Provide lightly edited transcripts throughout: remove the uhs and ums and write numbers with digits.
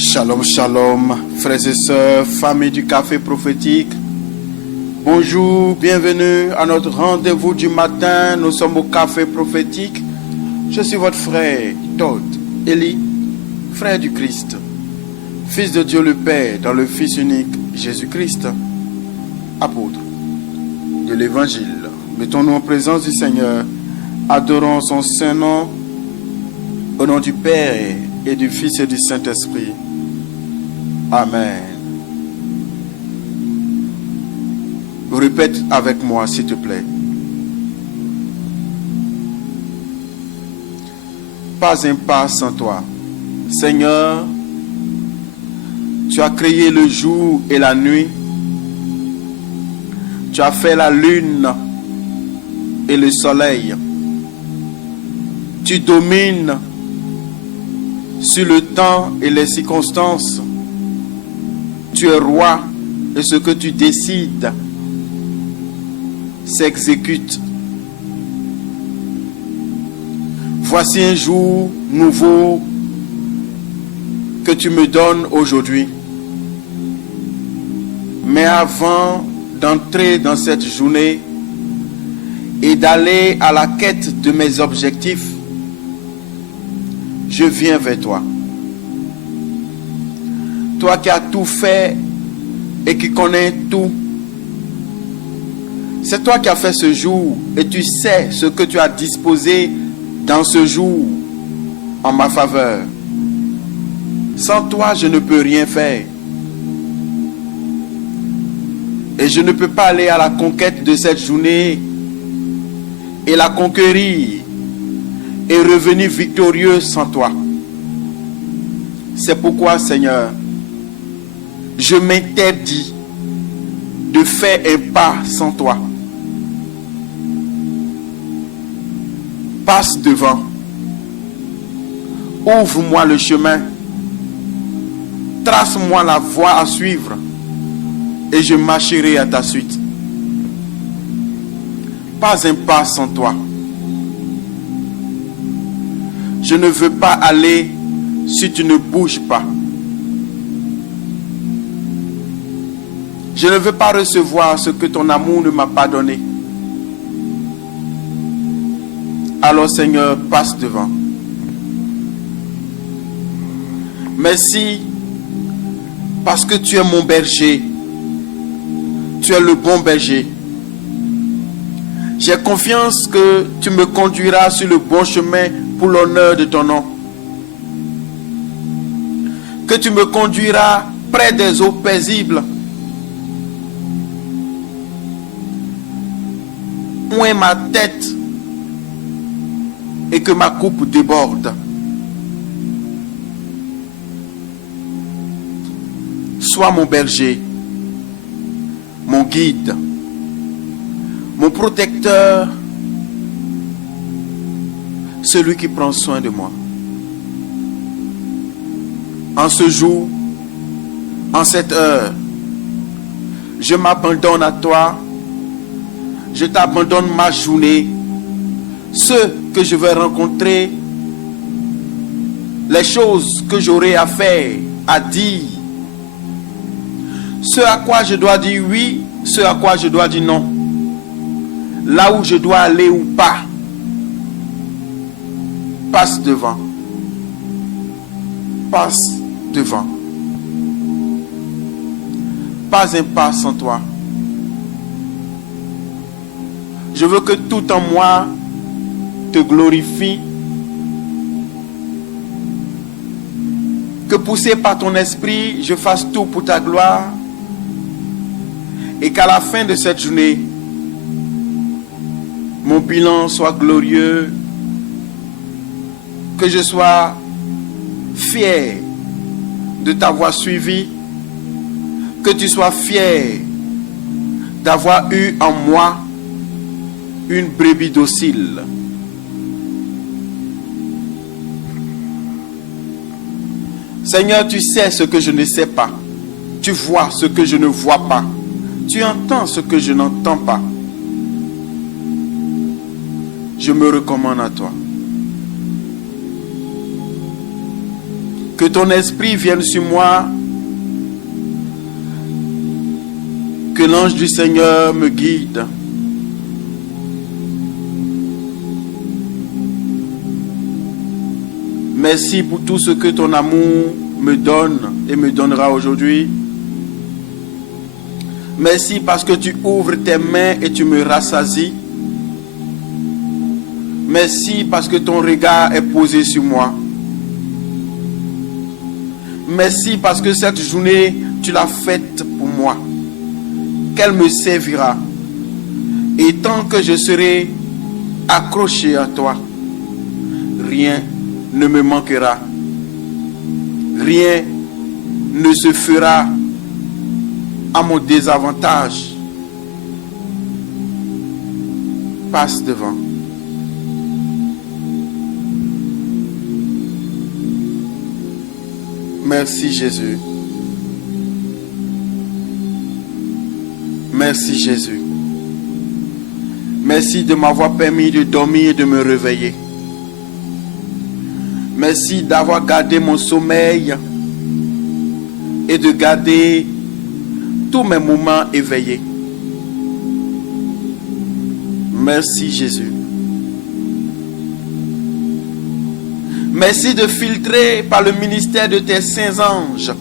Shalom, shalom, frères et sœurs, famille du café prophétique. Bonjour, bienvenue à notre rendez-vous du matin. Nous sommes au café prophétique. Je suis votre frère, Todd Eli, frère du Christ, fils de Dieu le Père dans le Fils unique Jésus-Christ, apôtre de l'Évangile. Mettons-nous en présence du Seigneur, adorons son saint nom, au nom du Père et du Fils et du Saint-Esprit. Amen. Répète avec moi, s'il te plaît. Pas un pas sans toi. Seigneur, tu as créé le jour et la nuit. Tu as fait la lune et le soleil. Tu domines sur le temps et les circonstances. Tu es roi et ce que tu décides s'exécute. Voici un jour nouveau que tu me donnes aujourd'hui. Mais avant d'entrer dans cette journée et d'aller à la quête de mes objectifs, je viens vers toi. Toi qui as tout fait et qui connais tout. C'est toi qui as fait ce jour et tu sais ce que tu as disposé dans ce jour en ma faveur. Sans toi, je ne peux rien faire. Et je ne peux pas aller à la conquête de cette journée et la conquérir et revenir victorieux sans toi. C'est pourquoi, Seigneur, je m'interdis de faire un pas sans toi. Passe devant. Ouvre-moi le chemin. Trace-moi la voie à suivre. Et je marcherai à ta suite. Pas un pas sans toi. Je ne veux pas aller si tu ne bouges pas. Je ne veux pas recevoir ce que ton amour ne m'a pas donné. Alors Seigneur, passe devant. Merci parce que tu es mon berger. Tu es le bon berger. J'ai confiance que tu me conduiras sur le bon chemin pour l'honneur de ton nom. Que tu me conduiras près des eaux paisibles. Oins ma tête et que ma coupe déborde. Sois mon berger, mon guide, mon protecteur, celui qui prend soin de moi. En ce jour, en cette heure, je m'abandonne à toi. Je t'abandonne ma journée, ceux que je vais rencontrer, les choses que j'aurai à faire, à dire, ce à quoi je dois dire oui, ce à quoi je dois dire non, là où je dois aller ou pas. Passe devant. Passe devant. Pas un pas sans toi. Je veux que tout en moi te glorifie. Que poussé par ton esprit, je fasse tout pour ta gloire. Et qu'à la fin de cette journée, mon bilan soit glorieux. Que je sois fier de t'avoir suivi. Que tu sois fier d'avoir eu en moi une brebis docile. Seigneur, tu sais ce que je ne sais pas. Tu vois ce que je ne vois pas. Tu entends ce que je n'entends pas. Je me recommande à toi. Que ton esprit vienne sur moi. Que l'ange du Seigneur me guide. Merci pour tout ce que ton amour me donne et me donnera aujourd'hui. Merci parce que tu ouvres tes mains et tu me rassasies. Merci parce que ton regard est posé sur moi. Merci parce que cette journée, tu l'as faite pour moi. Qu'elle me servira. Et tant que je serai accroché à toi, rien ne me manquera. Rien ne se fera à mon désavantage. Passe devant. Merci Jésus. Merci Jésus. Merci de m'avoir permis de dormir et de me réveiller. Merci d'avoir gardé mon sommeil et de garder tous mes moments éveillés. Merci Jésus. Merci de filtrer par le ministère de tes saints anges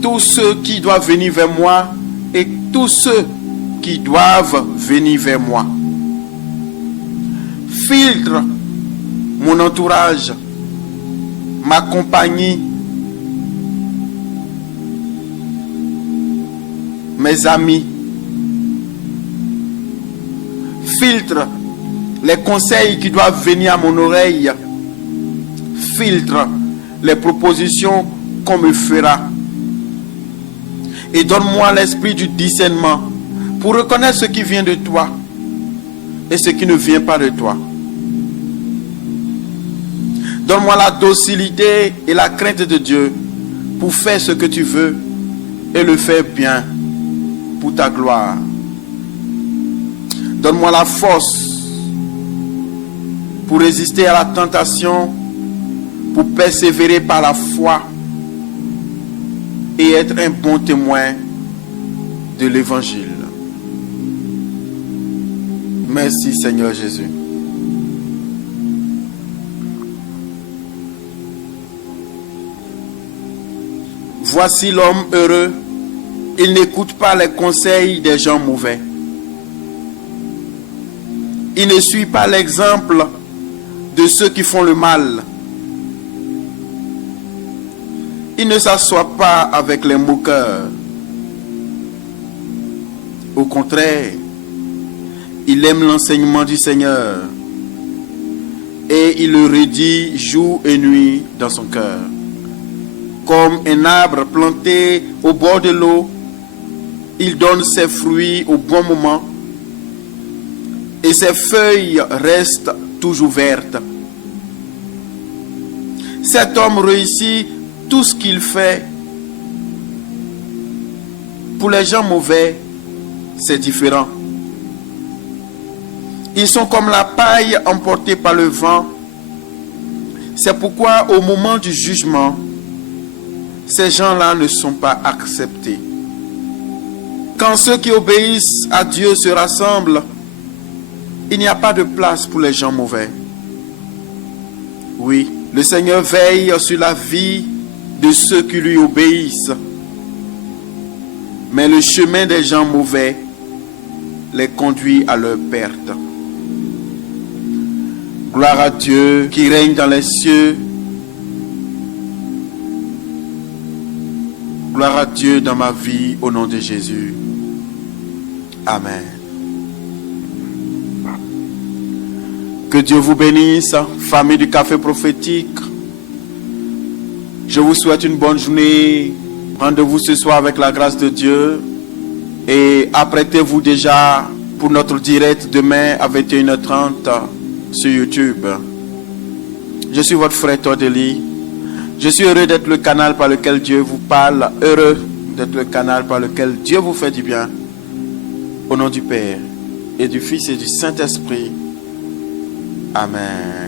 tous ceux qui doivent venir vers moi et tous ceux qui doivent venir vers moi. Filtre mon entourage, ma compagnie, mes amis. Filtre les conseils qui doivent venir à mon oreille. Filtre les propositions qu'on me fera. Et donne-moi l'esprit du discernement pour reconnaître ce qui vient de toi et ce qui ne vient pas de toi. Donne-moi la docilité et la crainte de Dieu pour faire ce que tu veux et le faire bien pour ta gloire. Donne-moi la force pour résister à la tentation, pour persévérer par la foi et être un bon témoin de l'évangile. Merci Seigneur Jésus. Voici l'homme heureux. Il n'écoute pas les conseils des gens mauvais. Il ne suit pas l'exemple de ceux qui font le mal. Il ne s'assoit pas avec les moqueurs. Au contraire, il aime l'enseignement du Seigneur et il le redit jour et nuit dans son cœur. Comme un arbre planté au bord de l'eau, il donne ses fruits au bon moment et ses feuilles restent toujours vertes. Cet homme réussit tout ce qu'il fait. Pour les gens mauvais, c'est différent. Ils sont comme la paille emportée par le vent. C'est pourquoi au moment du jugement, ces gens-là ne sont pas acceptés. Quand ceux qui obéissent à Dieu se rassemblent, il n'y a pas de place pour les gens mauvais. Oui, le Seigneur veille sur la vie de ceux qui lui obéissent. Mais le chemin des gens mauvais les conduit à leur perte. Gloire à Dieu qui règne dans les cieux. Gloire à Dieu dans ma vie au nom de Jésus. Amen. Que Dieu vous bénisse, famille du Café Prophétique. Je vous souhaite une bonne journée. Rendez-vous ce soir avec la grâce de Dieu. Et apprêtez-vous déjà pour notre direct demain à 21h30 sur YouTube. Je suis votre frère Tordeli. Je suis heureux d'être le canal par lequel Dieu vous parle. Heureux d'être le canal par lequel Dieu vous fait du bien. Au nom du Père et du Fils et du Saint-Esprit. Amen.